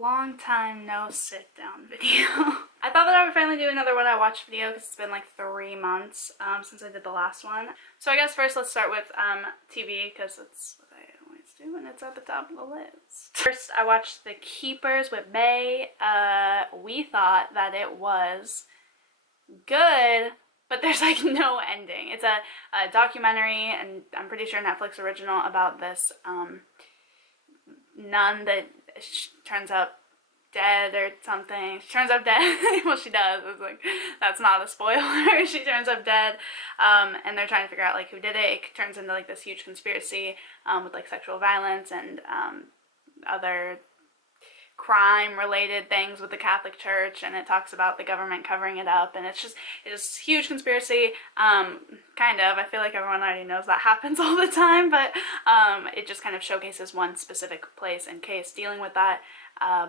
Long time no sit down video. I thought that I would finally do another What I Watched video because it's been like 3 months since I did the last one. So I guess first let's start with TV because that's what I always do and it's at the top of the list. First I watched The Keepers with May. We thought that it was good, but there's like no ending. It's a documentary, and I'm pretty sure Netflix original, about this nun that turns up dead or something. She turns up dead. Well, she does. It's like, that's not a spoiler. She turns up dead, and they're trying to figure out like who did it. It turns into like this huge conspiracy with like sexual violence and other crime related things with the Catholic Church, and it talks about the government covering it up, and it's huge conspiracy. Kind of, I feel like everyone already knows that happens all the time, but it just kind of showcases one specific place and case dealing with that,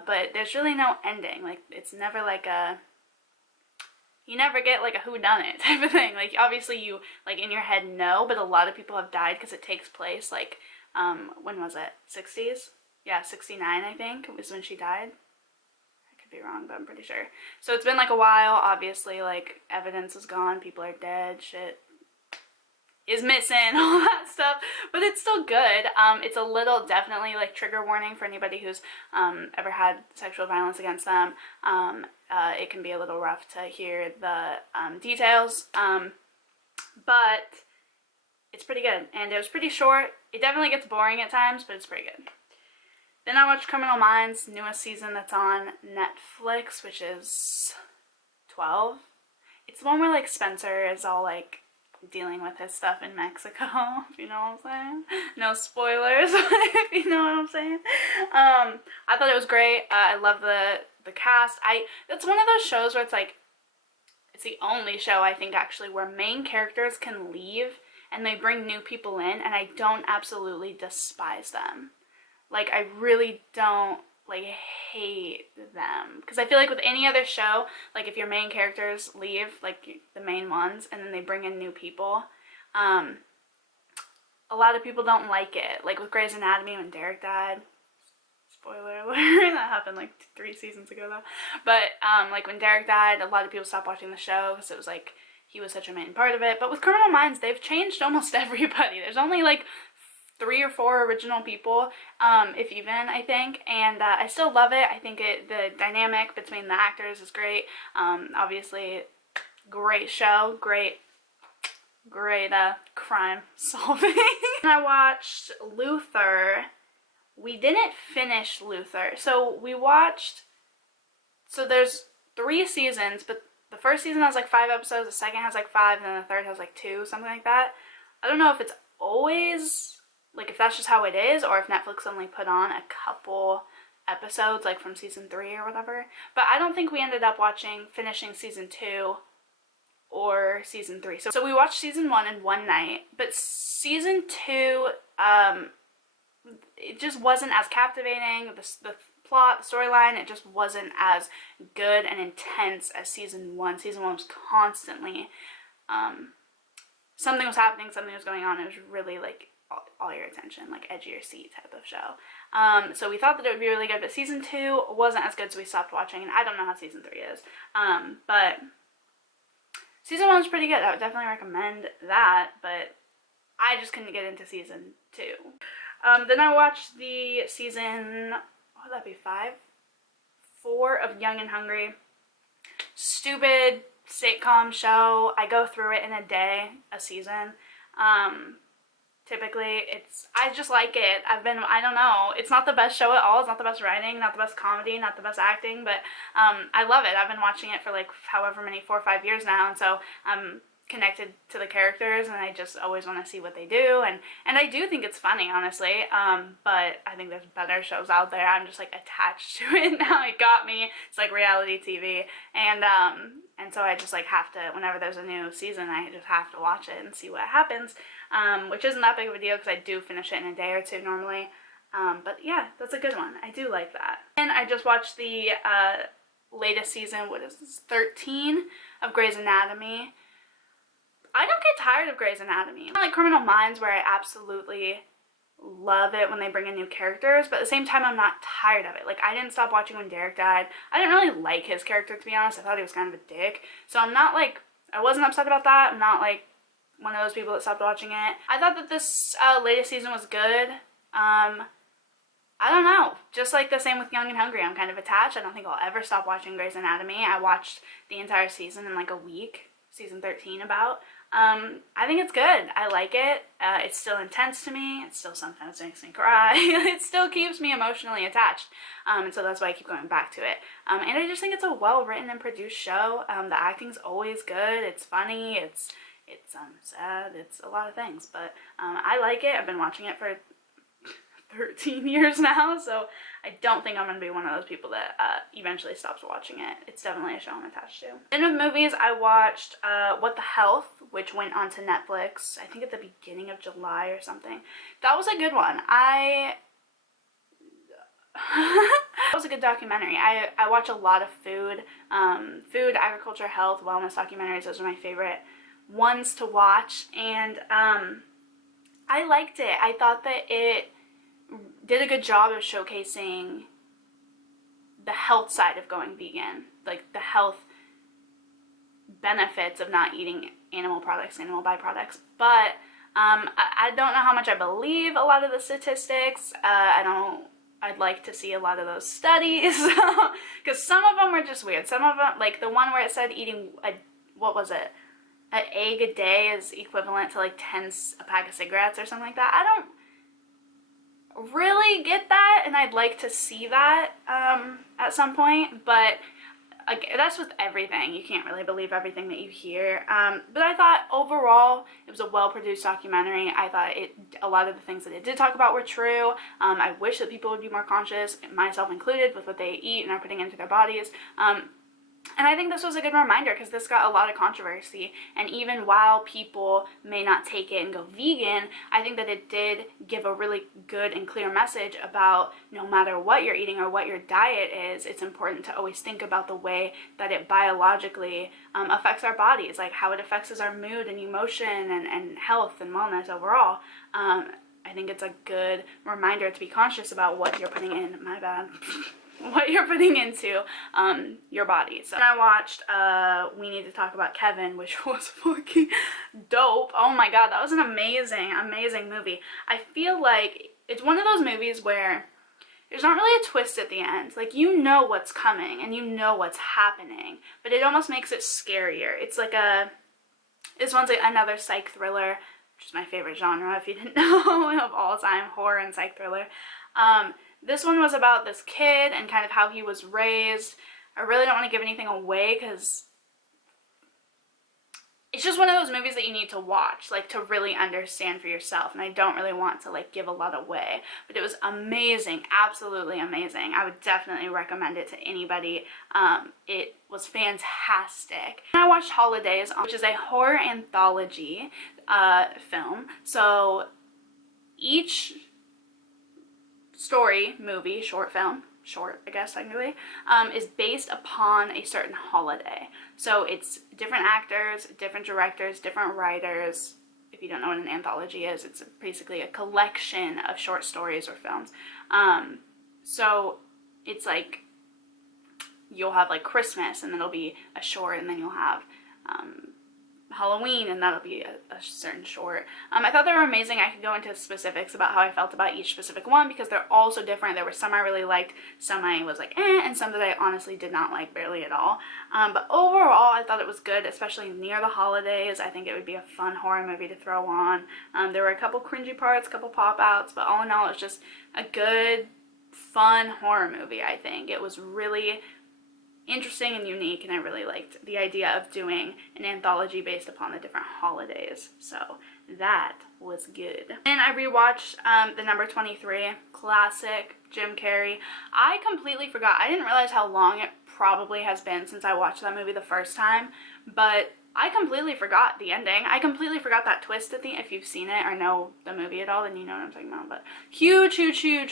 but there's really no ending. Like, it's never like you never get like a whodunit type of thing. Like, obviously you like in your head know, but a lot of people have died because it takes place like when was it, 60s? Yeah, 69, I think, was when she died. I could be wrong, but I'm pretty sure. So it's been like a while. Obviously, like, evidence is gone, people are dead, shit is missing, all that stuff. But it's still good. It's a little, definitely, like, trigger warning for anybody who's ever had sexual violence against them. It can be a little rough to hear the details. But it's pretty good. And it was pretty short. It definitely gets boring at times, but it's pretty good. Then I watched Criminal Minds, newest season that's on Netflix, which is 12. It's the one where, like, Spencer is all, like, dealing with his stuff in Mexico, if you know what I'm saying. No spoilers, if you know what I'm saying. I thought it was great. I love the cast. It's one of those shows where it's, like, it's the only show, I think, actually, where main characters can leave and they bring new people in, and I don't absolutely despise them. Like, I really don't, like, hate them. Because I feel like with any other show, like, if your main characters leave, like, the main ones, and then they bring in new people, a lot of people don't like it. Like, with Grey's Anatomy, when Derek died, spoiler alert, that happened, like, 3 seasons ago, though. But, like, when Derek died, a lot of people stopped watching the show, because it was, like, he was such a main part of it. But with Criminal Minds, they've changed almost everybody. There's only, like, 3 or 4 original people, if even, I think, and I still love it. I think the dynamic between the actors is great. Obviously, great show, great crime solving. I watched Luther. We didn't finish Luther, so there's 3 seasons, but the first season has like 5 episodes, the second has like 5, and then the third has like 2, something like that. I don't know if it's always, like, if that's just how it is, or if Netflix only put on a couple episodes, like, from season 3 or whatever. But I don't think we ended up finishing season 2 or season 3. So we watched season 1 in one night, but season 2, it just wasn't as captivating. The plot, the storyline, it just wasn't as good and intense as season 1. Season 1 was constantly, something was happening, something was going on. It was really, like, all your attention, like, edge of your seat type of show. So we thought that it would be really good, but season 2 wasn't as good, so we stopped watching, and I don't know how season 3 is. But season 1 was pretty good. I would definitely recommend that, but I just couldn't get into season 2. Then I watched the season, what would that be, 4 of Young and Hungry. Stupid sitcom show. I go through it in a day, a season. Typically, I just like it. I don't know, it's not the best show at all. It's not the best writing, not the best comedy, not the best acting, but I love it. I've been watching it for like however many, 4 or 5 years now, and so I'm connected to the characters, and I just always want to see what they do, and I do think it's funny, honestly, but I think there's better shows out there. I'm just, like, attached to it now. It got me. It's like reality TV, and so I just, like, have to, whenever there's a new season, I just have to watch it and see what happens, which isn't that big of a deal, because I do finish it in a day or 2 normally, but yeah, that's a good one. I do like that. And I just watched the latest season, what is this, 13 of Grey's Anatomy. I don't get tired of Grey's Anatomy. Not like Criminal Minds, where I absolutely love it when they bring in new characters, but at the same time, I'm not tired of it. Like, I didn't stop watching when Derek died. I didn't really like his character, to be honest. I thought he was kind of a dick. So I'm not, like, I wasn't upset about that. I'm not, like, one of those people that stopped watching it. I thought that this latest season was good. I don't know. Just like the same with Young and Hungry, I'm kind of attached. I don't think I'll ever stop watching Grey's Anatomy. I watched the entire season in like a week, season 13 about. I think it's good. I like it. It's still intense to me. It still sometimes makes me cry. It still keeps me emotionally attached. And so that's why I keep going back to it. And I just think it's a well-written and produced show. The acting's always good. It's funny. It's sad. It's a lot of things. But I like it. I've been watching it for 13 years now, so I don't think I'm going to be one of those people that eventually stops watching it. It's definitely a show I'm attached to. Then with movies, I watched What the Health, which went onto Netflix, I think at the beginning of July or something. That was a good one. That was a good documentary. I watch a lot of food, agriculture, health, wellness documentaries. Those are my favorite ones to watch, and I liked it. I thought that it did a good job of showcasing the health side of going vegan, like the health benefits of not eating animal products, animal byproducts. But I don't know how much I believe a lot of the statistics. I'd like to see a lot of those studies, because some of them were just weird. Some of them, like the one where it said eating an egg a day is equivalent to like a pack of cigarettes or something like that. I don't really get that, and I'd like to see that at some point, but that's with everything. You can't really believe everything that you hear. But I thought overall it was a well-produced documentary. I thought a lot of the things that it did talk about were true. I wish that people would be more conscious, myself included, with what they eat and are putting into their bodies. And I think this was a good reminder, because this got a lot of controversy, and even while people may not take it and go vegan, I think that it did give a really good and clear message about no matter what you're eating or what your diet is, it's important to always think about the way that it biologically affects our bodies, like how it affects our mood and emotion and health and wellness overall. I think it's a good reminder to be conscious about what you're putting in, what you're putting into your body. So I watched We Need to Talk About Kevin, which was fucking dope. Oh my god, that was an amazing movie. I feel like it's one of those movies where there's not really a twist at the end. Like, you know what's coming and you know what's happening, but it almost makes it scarier. It's like this one's like another psych thriller, which is my favorite genre, if you didn't know, of all time, horror and psych thriller. This one was about this kid and kind of how he was raised. I really don't want to give anything away, because it's just one of those movies that you need to watch, like, to really understand for yourself. And I don't really want to, like, give a lot away. But it was amazing, absolutely amazing. I would definitely recommend it to anybody. It was fantastic. And I watched Holidays, which is a horror anthology film. So each story, movie, short film, I guess technically, is based upon a certain holiday. So it's different actors, different directors, different writers. If you don't know what an anthology is, it's basically a collection of short stories or films. So it's like, you'll have like Christmas, and then it'll be a short, and then you'll have Halloween, and that'll be a certain short. I thought they were amazing. I could go into specifics about how I felt about each specific one, because they're all so different. There were some I really liked, some I was like and some that I honestly did not like barely at all. But overall, I thought it was good, especially near the holidays. I think it would be a fun horror movie to throw on. There were a couple cringy parts, a couple pop-outs, but all in all, it's just a good, fun horror movie, I think. It was really interesting and unique, and I really liked the idea of doing an anthology based upon the different holidays. So that was good. And I rewatched The Number 23, classic Jim Carrey. I completely forgot. I didn't realize how long it probably has been since I watched that movie the first time, but I completely forgot the ending. I completely forgot that twist at the end. If you've seen it or know the movie at all, then you know what I'm talking about. But huge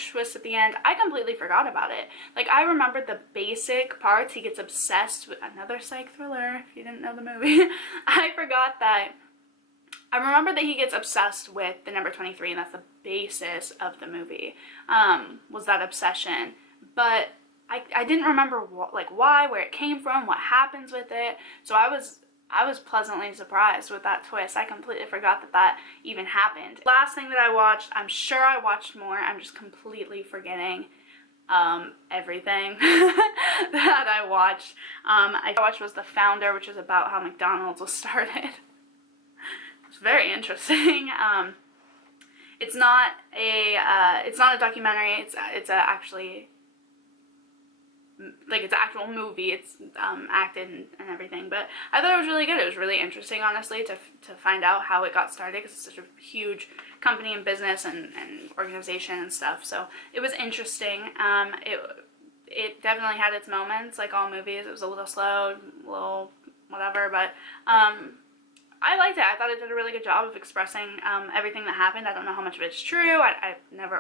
twist at the end. I completely forgot about it. Like, I remembered the basic parts. He gets obsessed with another psych thriller, if you didn't know the movie. I forgot that I remember that he gets obsessed with the number 23, and that's the basis of the movie, was that obsession. But I didn't remember why, where it came from, what happens with it. So I was pleasantly surprised with that twist. I completely forgot that that even happened. Last thing that I watched, I'm sure I watched more, I'm just completely forgetting everything that I watched. I watched was The Founder, which is about how McDonald's was started. It's very interesting. It's not a documentary. It's actually like it's an actual movie. It's acted and everything. But I thought it was really good. It was really interesting, honestly, to find out how it got started, because it's such a huge company and business and organization and stuff. So it was interesting. It definitely had its moments, like all movies. It was a little slow, a little whatever, but I liked it. I thought it did a really good job of expressing everything that happened. I don't know how much of it's true. I've never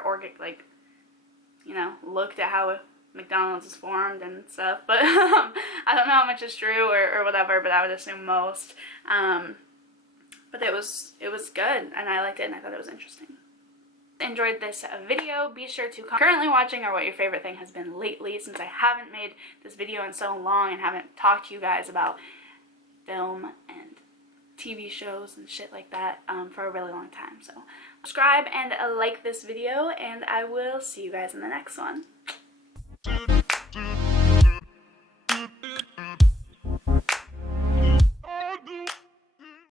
looked at how McDonald's is formed and stuff, but I don't know how much is true or whatever, but I would assume most. But it was good, and I liked it, and I thought it was interesting. Enjoyed this video, be sure to comment currently watching or what your favorite thing has been lately, since I haven't made this video in so long and haven't talked to you guys about film and TV shows and shit like that for a really long time. So subscribe and like this video, and I will see you guys in the next one.